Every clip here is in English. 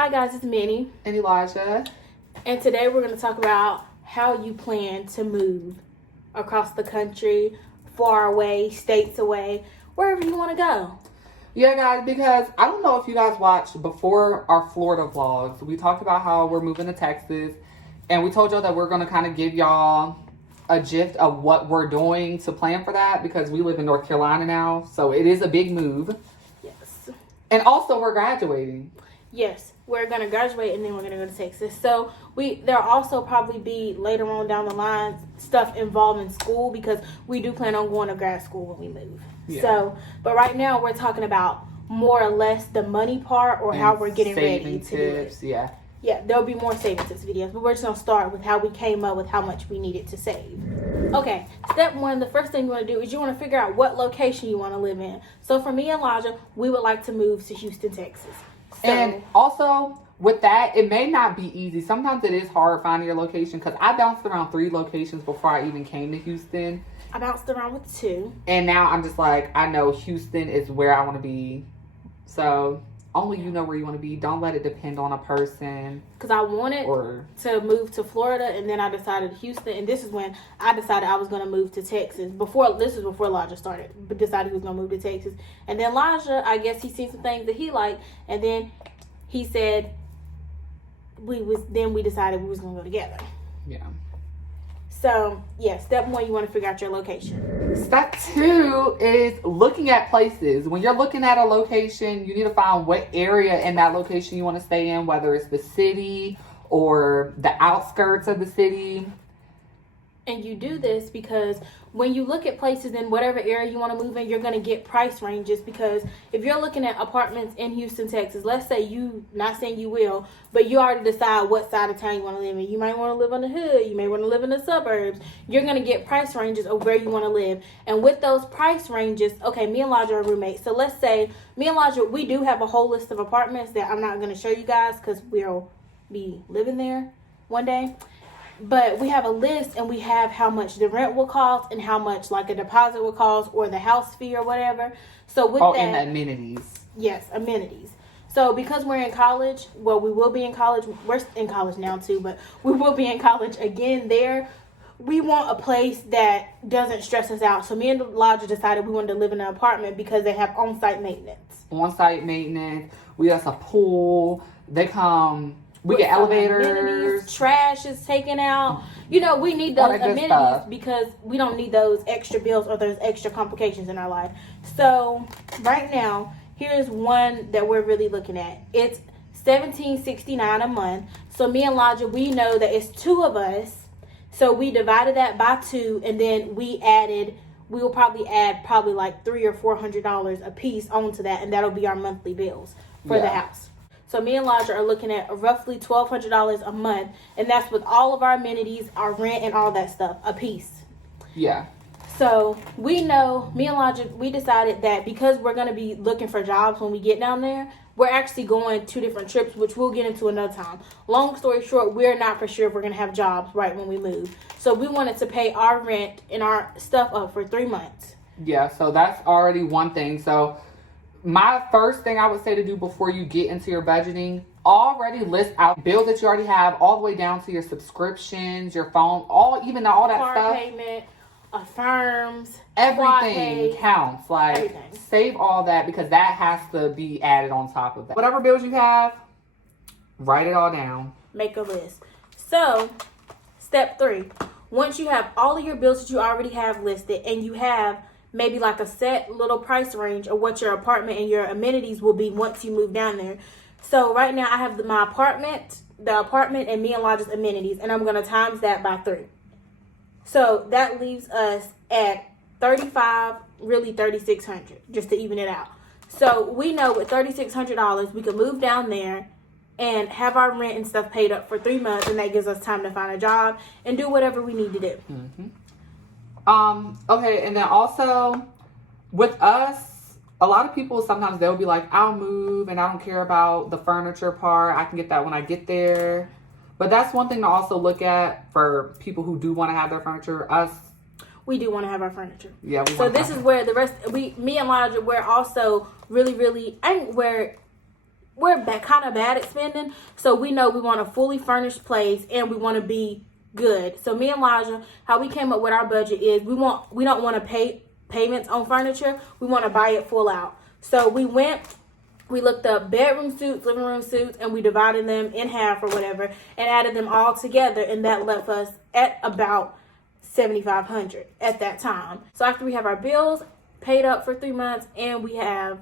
Hi guys, it's Minnie and Elijah, and today we're going to talk about how you plan to move across the country, far away, states away, wherever you want to go. Yeah, guys, because I don't know if you guys watched before our Florida vlogs. We talked about how we're moving to Texas, and we told y'all that we're going to kind of give y'all a gist of what we're doing to plan for that, because we live in North Carolina now, so it is a big move. Yes. And also, we're graduating. Yes, we're going to graduate and then we're going to go to Texas. So there'll also probably be later on down the line stuff involving school, because we do plan on going to grad school when we move. Yeah. So, but right now we're talking about more or less the money part, or how we're getting ready to do it. Yeah. Yeah, there'll be more saving tips videos, but we're just going to start with how we came up with how much we needed to save. Okay, step one, the first thing you want to do is you want to figure out what location you want to live in. So for me and Elijah, we would like to move to Houston, Texas. So, and also, with that, it may not be easy. Sometimes it is hard finding your location, because I bounced around 3 locations before I even came to Houston. I bounced around with 2. And now I'm just like, I know Houston is where I want to be. So, only you know where you want to be. Don't let it depend on a person. Because I wanted to move to Florida, and then I decided Houston. And this is when I decided I was going to move to Texas. This is before Elijah started, but decided he was going to move to Texas. And then Elijah, I guess he seen some things that he liked. And then he said, we decided we was going to go together. Yeah. So, yeah, step 1, you want to figure out your location. Step 2 is looking at places. When you're looking at a location, you need to find what area in that location you want to stay in, whether it's the city or the outskirts of the city. And you do this because when you look at places in whatever area you want to move in, you're going to get price ranges. Because if you're looking at apartments in Houston, Texas, let's say not saying you will, but you already decide what side of town you want to live in. You might want to live on the hood. You may want to live in the suburbs. You're going to get price ranges of where you want to live. And with those price ranges, okay, me and Elijah are roommates. So let's say me and Elijah, we do have a whole list of apartments that I'm not going to show you guys because we'll be living there one day. But we have a list, and we have how much the rent will cost and how much like a deposit will cost, or the house fee or whatever. So with that, and the amenities. Yes, amenities. So because we're in college, well, we will be in college. We're in college now too, but we will be in college again there. We want a place that doesn't stress us out. So me and Elijah decided we wanted to live in an apartment because they have on-site maintenance. On-site maintenance. We have a pool. They come... We get elevators. Trash is taken out. You know, we need those amenities because we don't need those extra bills or those extra complications in our life. So right now, here's one that we're really looking at. It's $17.69 a month. So me and Elijah, we know that it's 2 of us. So we divided that by 2, and then we will probably add like $300 or $400 a piece onto that, and that'll be our monthly bills for the house. So me and Elijah are looking at roughly $1,200 a month, and that's with all of our amenities, our rent, and all that stuff a piece. Yeah. So we know, me and Elijah, we decided that because we're going to be looking for jobs when we get down there, we're actually going 2 different trips, which we'll get into another time. Long story short, we're not for sure if we're going to have jobs right when we move. So we wanted to pay our rent and our stuff up for 3 months. Yeah, so that's already one thing. So my first thing I would say to do before you get into your budgeting, already list out bills that you already have, all the way down to your subscriptions, your phone, all that car stuff. Payment, affirms, everything counts. Like everything. Save all that, because that has to be added on top of that. Whatever bills you have, write it all down. Make a list. So, step 3. Once you have all of your bills that you already have listed, and you have maybe like a set little price range of what your apartment and your amenities will be once you move down there. So right now I have my apartment, the apartment, and me and Elijah's amenities, and I'm going to times that by 3. So that leaves us at $3,500, really $3,600, just to even it out. So we know with $3,600 we can move down there and have our rent and stuff paid up for 3 months, and that gives us time to find a job and do whatever we need to do. Mm-hmm. Okay, and then also with us, a lot of people sometimes they'll be like, I'll move and I don't care about the furniture part. I can get that when I get there. But that's one thing to also look at for people who do want to have their furniture. Us, we do want to have our furniture. Yeah. So this is where the rest, me and Elijah, we're also really, kind of bad at spending. So we know we want a fully furnished place and we want to be good. So me and Elijah, how we came up with our budget is we don't want to pay payments on furniture. We want to buy it full out. So we looked up bedroom suits, living room suits, and we divided them in half or whatever and added them all together, and that left us at about $7,500 at that time. So after we have our bills paid up for 3 months and we have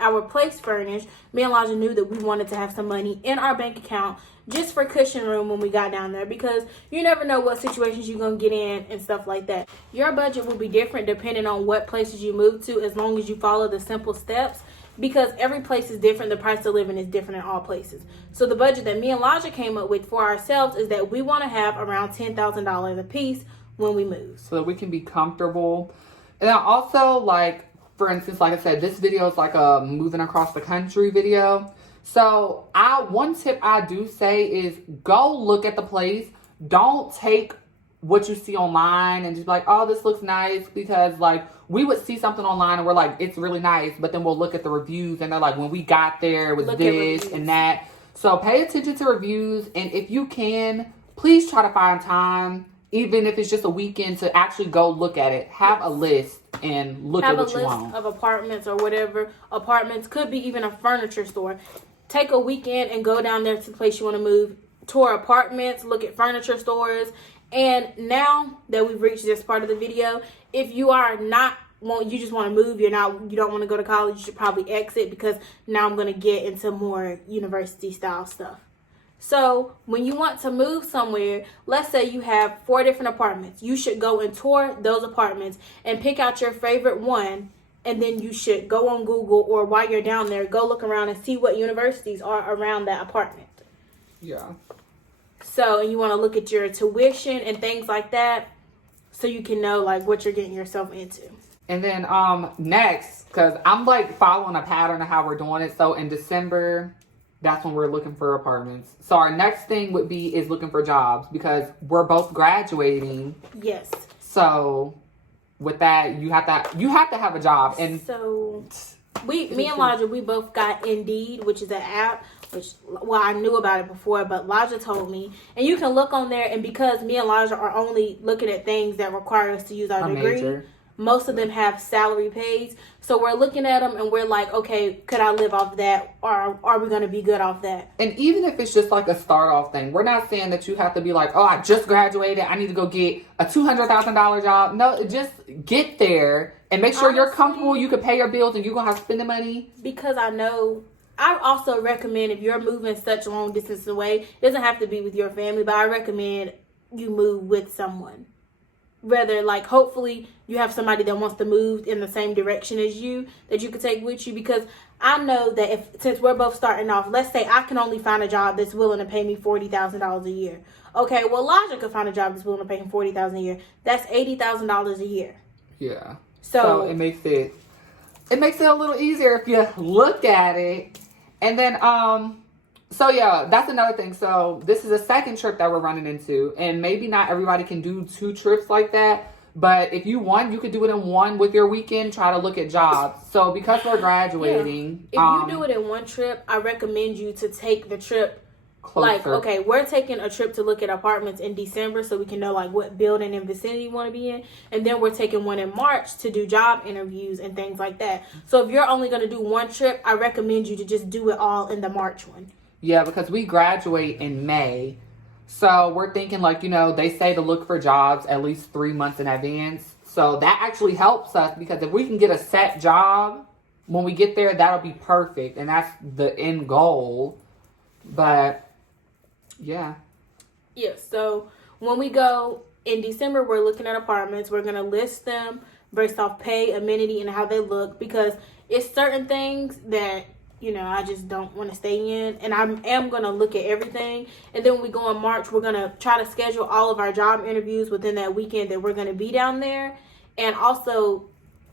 our place furnished, me and Elijah knew that we wanted to have some money in our bank account just for cushion room when we got down there, because you never know what situations you're going to get in and stuff like that. Your budget will be different depending on what places you move to, as long as you follow the simple steps, because every place is different. The price of living is different in all places. So the budget that me and Elijah came up with for ourselves is that we want to have around $10,000 a piece when we move, so that we can be comfortable. And then also, like, for instance, like I said, this video is like a moving across the country video. So one tip I do say is go look at the place. Don't take what you see online and just be like, oh, this looks nice, because like we would see something online and we're like, it's really nice, but then we'll look at the reviews and they're like, when we got there, it was this and that. So pay attention to reviews, and if you can, please try to find time, even if it's just a weekend, to actually go look at it. Have a list and look at what you want. Have a list of apartments or whatever. Apartments could be even a furniture store. Take a weekend and go down there to the place you want to move. Tour apartments, look at furniture stores. And now that we've reached this part of the video, if you are not, you just want to move, you don't want to go to college, you should probably exit, because now I'm going to get into more university style stuff. So when you want to move somewhere, let's say you have 4 different apartments, you should go and tour those apartments and pick out your favorite one. And then you should go on Google, or while you're down there, go look around and see what universities are around that apartment. Yeah. So, and you want to look at your tuition and things like that, so you can know like what you're getting yourself into. And then next, because I'm like following a pattern of how we're doing it. So in December, that's when we're looking for apartments. So our next thing is looking for jobs, because we're both graduating. Yes. So with that, you have to have a job. And so me and Elijah, we both got Indeed, which is an app, I knew about it before, but Elijah told me, and you can look on there. And because me and Elijah are only looking at things that require us to use our degree, major. Most of them have salary pays. So we're looking at them and we're like, okay, could I live off that? Or are we going to be good off that? And even if it's just like a start off thing, we're not saying that you have to be like, oh, I just graduated, I need to go get a $200,000 job. No, just get there and make sure you're comfortable. You can pay your bills and you're going to have to spend the money. Because I also recommend, if you're moving such long distance away, it doesn't have to be with your family, but I recommend you move with someone. Rather, like, hopefully you have somebody that wants to move in the same direction as you, that you could take with you. Because I know that since we're both starting off, let's say I can only find a job that's willing to pay me $40,000 a year. Okay, well, Elijah could find a job that's willing to pay him $40,000 a year. That's $80,000 a year. Yeah. So it makes it a little easier if you look at it. And then so yeah, that's another thing. So this is a second trip that we're running into, and maybe not everybody can do 2 trips like that, but if you want, you could do it in one with your weekend. Try to look at jobs. So because we're graduating, if you do it in one trip, I recommend you to take the trip closer. Like, okay, we're taking a trip to look at apartments in December, so we can know like what building and vicinity you want to be in, and then we're taking one in March to do job interviews and things like that. So if you're only going to do one trip, I recommend you to just do it all in the March one. Yeah, because we graduate in May. So we're thinking like, they say to look for jobs at least 3 months in advance. So that actually helps us, because if we can get a set job when we get there, that'll be perfect. And that's the end goal. But yeah. Yeah, so when we go in December, we're looking at apartments. We're going to list them based off pay, amenity, and how they look, because it's certain things that I just don't want to stay in. And I am going to look at everything. And then when we go in March, we're going to try to schedule all of our job interviews within that weekend that we're going to be down there. And also,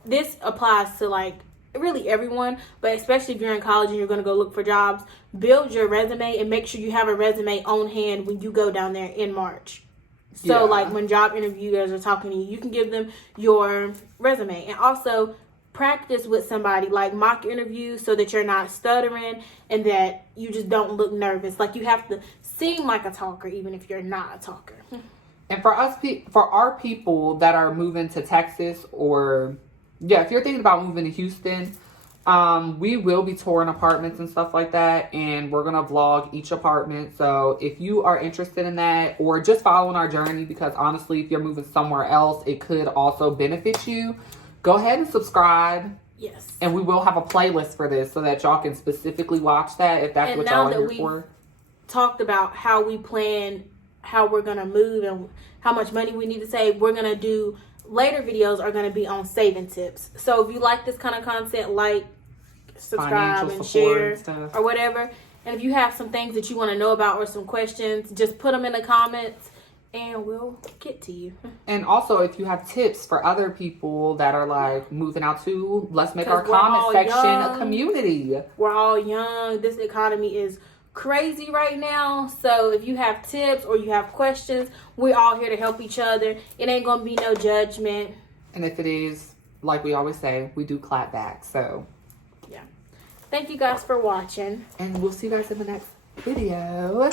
this applies to like really everyone, but especially if you're in college and you're going to go look for jobs, build your resume and make sure you have a resume on hand when you go down there in March. So like when job interviewers are talking to you, you can give them your resume. And also, practice with somebody, like mock interviews, so that you're not stuttering and that you just don't look nervous. Like, you have to seem like a talker even if you're not a talker. And for us, for our people that are moving to Texas, or if you're thinking about moving to Houston, we will be touring apartments and stuff like that, and we're gonna vlog each apartment. So if you are interested in that, or just following our journey, because honestly, if you're moving somewhere else, it could also benefit you, go ahead and subscribe. Yes. And we will have a playlist for this so that y'all can specifically watch that if that's what y'all are here for. Talked about how we plan, how we're gonna move, and how much money we need to save. We're gonna do later videos are gonna be on saving tips. So if you like this kind of content, like, subscribe, and share, or whatever. And if you have some things that you want to know about or some questions, just put them in the comments and we'll get to you. And also, if you have tips for other people that are like moving out too, let's make our comment section a community. We're all young. This economy is crazy right now. So if you have tips or you have questions, we're all here to help each other. It ain't gonna be no judgment. And if it is, like we always say, we do clap back. So yeah, thank you guys for watching, and we'll see you guys in the next video.